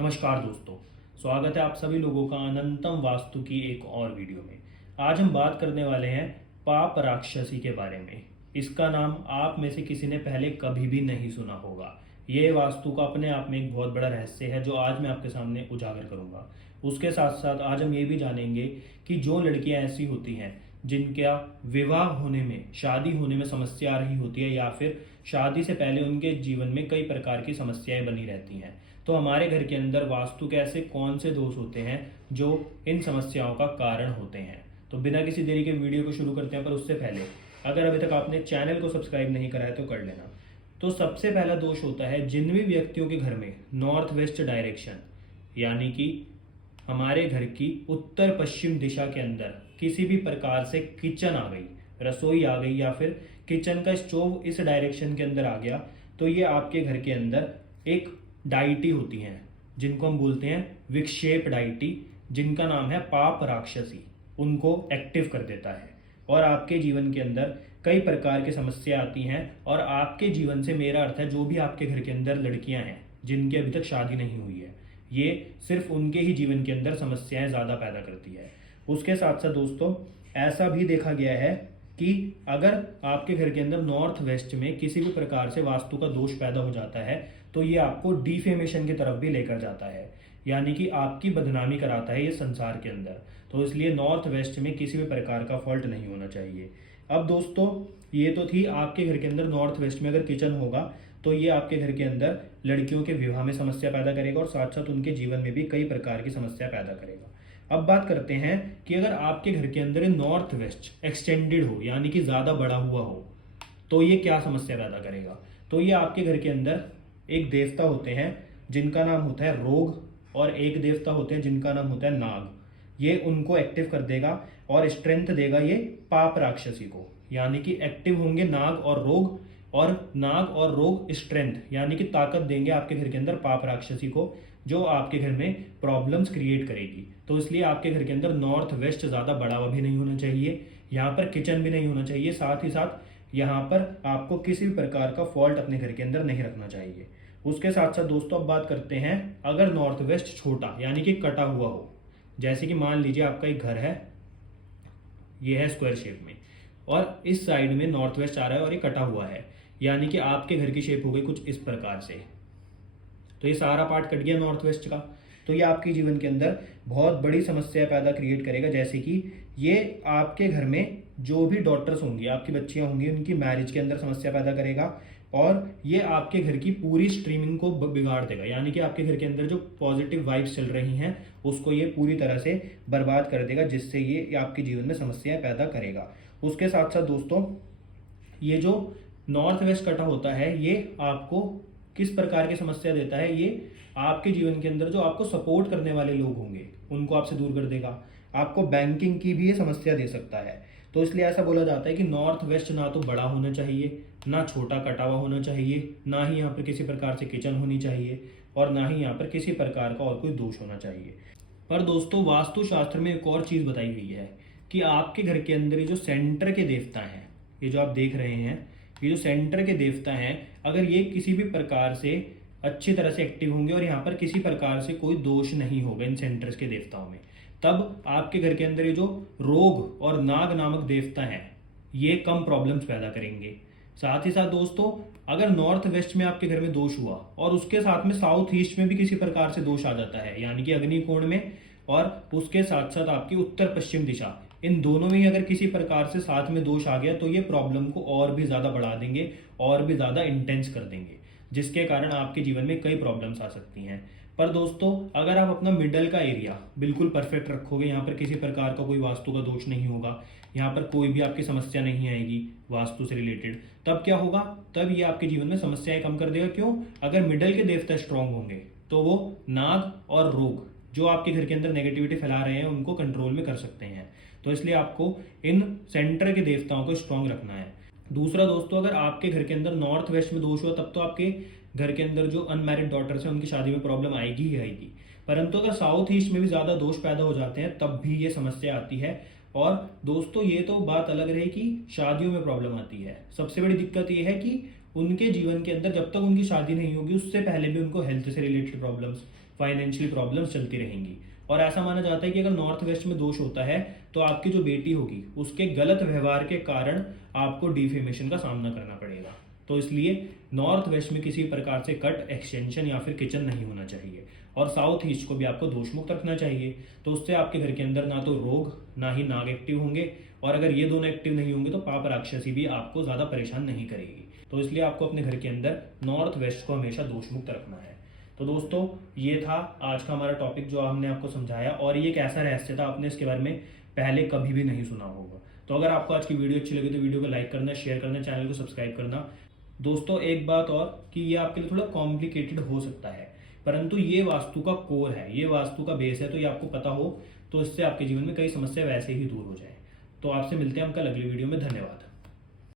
नमस्कार दोस्तों, स्वागत है आप सभी लोगों का अनंतम वास्तु की एक और वीडियो में। आज हम बात करने वाले हैं पाप राक्षसी के बारे में। इसका नाम आप में से किसी ने पहले कभी भी नहीं सुना होगा। ये वास्तु का अपने आप में एक बहुत बड़ा रहस्य है जो आज मैं आपके सामने उजागर करूंगा। उसके साथ साथ आज हम ये भी जानेंगे कि जो लड़कियां ऐसी होती हैं जिनका विवाह होने में, शादी होने में समस्या आ रही होती है या फिर शादी से पहले उनके जीवन में कई प्रकार की समस्याएं बनी रहती हैं, तो हमारे घर के अंदर वास्तु के ऐसे कौन से दोष होते हैं जो इन समस्याओं का कारण होते हैं। तो बिना किसी देरी के वीडियो को शुरू करते हैं, पर उससे पहले अगर अभी तक आपने चैनल को सब्सक्राइब नहीं करा है तो कर लेना। तो सबसे पहला दोष होता है जिन भी व्यक्तियों के घर में नॉर्थ वेस्ट डायरेक्शन, यानी कि हमारे घर की उत्तर पश्चिम दिशा के अंदर किसी भी प्रकार से किचन आ गई, रसोई आ गई या फिर किचन का स्टोव इस डायरेक्शन के अंदर आ गया, तो ये आपके घर के अंदर एक डाइटी होती हैं जिनको हम बोलते हैं विक्षेप डाइटी, जिनका नाम है पाप राक्षसी। उनको एक्टिव कर देता है और आपके जीवन के अंदर कई प्रकार की समस्या आती हैं। और आपके जीवन से मेरा अर्थ है जो भी आपके घर के अंदर लड़कियां हैं जिनकी अभी तक शादी नहीं हुई है, ये सिर्फ उनके ही जीवन के अंदर समस्याएं ज़्यादा पैदा करती है। उसके साथ साथ दोस्तों ऐसा भी देखा गया है कि अगर आपके घर के अंदर नॉर्थ वेस्ट में किसी भी प्रकार से वास्तु का दोष पैदा हो जाता है तो ये आपको डिफेमेशन की तरफ भी लेकर जाता है, यानी कि आपकी बदनामी कराता है ये संसार के अंदर। तो इसलिए नॉर्थ वेस्ट में किसी भी प्रकार का फॉल्ट नहीं होना चाहिए। अब दोस्तों ये तो थी आपके घर के अंदर नॉर्थ वेस्ट में अगर किचन होगा तो ये आपके घर के अंदर लड़कियों के विवाह में समस्या पैदा करेगा और साथ साथ उनके जीवन में भी कई प्रकार की समस्या पैदा करेगा। अब बात करते हैं कि अगर आपके घर के अंदर नॉर्थ वेस्ट एक्सटेंडेड हो, यानी कि ज़्यादा बड़ा हुआ हो, तो ये क्या समस्या पैदा करेगा। तो ये आपके घर के अंदर एक देवता होते हैं जिनका नाम होता है रोग, और एक देवता होते हैं जिनका नाम होता है नाग। ये उनको एक्टिव कर देगा और स्ट्रेंथ देगा ये पाप राक्षसी को, यानी कि एक्टिव होंगे नाग और रोग, और नाग और रोग स्ट्रेंथ यानी कि ताकत देंगे आपके घर के अंदर पाप राक्षसी को, जो आपके घर में प्रॉब्लम्स क्रिएट करेगी। तो इसलिए आपके घर के अंदर नॉर्थ वेस्ट ज़्यादा बड़ा हुआ भी नहीं होना चाहिए, यहाँ पर किचन भी नहीं होना चाहिए, साथ ही साथ यहाँ पर आपको किसी भी प्रकार का फॉल्ट अपने घर के अंदर नहीं रखना चाहिए। उसके साथ साथ दोस्तों अब बात करते हैं अगर नॉर्थ वेस्ट छोटा यानी कि कटा हुआ हो, जैसे कि मान लीजिए आपका एक घर है, ये है स्क्वायर शेप में और इस साइड में नॉर्थ वेस्ट आ रहा है और ये कटा हुआ है, यानी कि आपके घर की शेप हो गई कुछ इस प्रकार से। तो ये सारा पार्ट कट गया नॉर्थ वेस्ट का, तो ये आपके जीवन के अंदर बहुत बड़ी समस्या पैदा क्रिएट करेगा। जैसे कि ये आपके घर में जो भी डॉटर्स होंगी, आपकी बच्चियां होंगी, उनकी मैरिज के अंदर समस्या पैदा करेगा और ये आपके घर की पूरी स्ट्रीमिंग को बिगाड़ देगा, यानी कि आपके घर के अंदर जो पॉजिटिव वाइब्स चल रही हैं उसको ये पूरी तरह से बर्बाद कर देगा, जिससे ये आपके जीवन में समस्याएं पैदा करेगा। उसके साथ साथ दोस्तों ये जो नॉर्थ वेस्ट कटा होता है ये आपको किस प्रकार की समस्या देता है, ये आपके जीवन के अंदर जो आपको सपोर्ट करने वाले लोग होंगे उनको आपसे दूर कर देगा। आपको बैंकिंग की भी ये समस्या दे सकता है। तो इसलिए ऐसा बोला जाता है कि नॉर्थ वेस्ट ना तो बड़ा होना चाहिए, ना छोटा कटा हुआ होना चाहिए, ना ही यहाँ पर किसी प्रकार से किचन होनी चाहिए और ना ही यहाँ पर किसी प्रकार का और कोई दोष होना चाहिए। पर दोस्तों वास्तुशास्त्र में एक और चीज़ बताई गई है कि आपके घर के अंदर ये जो सेंटर के देवता हैं, ये जो आप देख रहे हैं, ये जो सेंटर के देवता हैं, अगर ये किसी भी प्रकार से अच्छी तरह से एक्टिव होंगे और यहाँ पर किसी प्रकार से कोई दोष नहीं होगा इन सेंटर्स के देवताओं में, तब आपके घर के अंदर ये जो रोग और नाग नामक देवता हैं ये कम प्रॉब्लम्स पैदा करेंगे। साथ ही साथ दोस्तों अगर नॉर्थ वेस्ट में आपके घर में दोष हुआ और उसके साथ में साउथ ईस्ट में भी किसी प्रकार से दोष आ जाता है, यानी कि अग्निकोण में, और उसके साथ साथ आपकी उत्तर पश्चिम दिशा, इन दोनों में ही अगर किसी प्रकार से साथ में दोष आ गया तो ये प्रॉब्लम को और भी ज़्यादा बढ़ा देंगे और भी ज़्यादा इंटेंस कर देंगे, जिसके कारण आपके जीवन में कई प्रॉब्लम्स आ सकती हैं। पर दोस्तों अगर आप अपना मिडल का एरिया बिल्कुल परफेक्ट रखोगे, यहाँ पर किसी प्रकार का कोई वास्तु का दोष नहीं होगा, यहाँ पर कोई भी आपकी समस्या नहीं आएगी वास्तु से रिलेटेड, तब क्या होगा, तब ये आपके जीवन में समस्याएं कम कर देगा। क्यों? अगर मिडल के देवता स्ट्रांग होंगे तो वो नाग और रोग जो आपके घर के अंदर नेगेटिविटी फैला रहे हैं उनको कंट्रोल में कर सकते हैं। तो इसलिए आपको इन सेंटर के देवताओं को स्ट्रांग रखना है। दूसरा दोस्तों अगर आपके घर के अंदर नॉर्थ वेस्ट में दोष हुआ तब तो आपके घर के अंदर जो अनमैरिड डॉटर्स हैं उनकी शादी में प्रॉब्लम आएगी ही आएगी, परंतु अगर साउथ ईस्ट में भी ज़्यादा दोष पैदा हो जाते हैं तब भी ये समस्या आती है। और दोस्तों ये तो बात अलग रही कि शादियों में प्रॉब्लम आती है, सबसे बड़ी दिक्कत ये है कि उनके जीवन के अंदर जब तक उनकी शादी नहीं होगी उससे पहले भी उनको हेल्थ से रिलेटेड प्रॉब्लम्स, फाइनेंशियली प्रॉब्लम्स चलती रहेंगी। और ऐसा माना जाता है कि अगर नॉर्थ वेस्ट में दोष होता है तो आपकी जो बेटी होगी उसके गलत व्यवहार के कारण आपको डिफेमेशन का सामना करना पड़ेगा। तो इसलिए नॉर्थ वेस्ट में किसी प्रकार से कट, एक्सटेंशन या फिर किचन नहीं होना चाहिए। और साउथ ईस्ट को भी आपको दोष मुक्त रखना चाहिए। तो उससे आपके घर के अंदर ना तो रोग ना ही नाग एक्टिव होंगे, और अगर ये दोनों एक्टिव नहीं होंगे तो पाप राक्षसी भी आपको ज़्यादा परेशान नहीं करेगी। तो इसलिए आपको अपने घर के अंदर नॉर्थ वेस्ट को हमेशा दोष मुक्त रखना है। तो दोस्तों, ये था आज का हमारा टॉपिक जो हमने आपको समझाया, और ये एक ऐसा रहस्य था आपने इसके बारे में पहले कभी भी नहीं सुना होगा। तो अगर आपको आज की वीडियो अच्छी लगी तो वीडियो को लाइक करना, शेयर करना, चैनल को सब्सक्राइब करना। दोस्तों, एक बात और कि ये आपके लिए थोड़ा कॉम्प्लिकेटेड हो सकता है, परंतु ये वास्तु का कोर है, ये वास्तु का बेस है। तो ये आपको पता हो तो इससे आपके जीवन में कई समस्या वैसे ही दूर हो जाए। तो आपसे मिलते हैं हम कल अगली वीडियो में। धन्यवाद।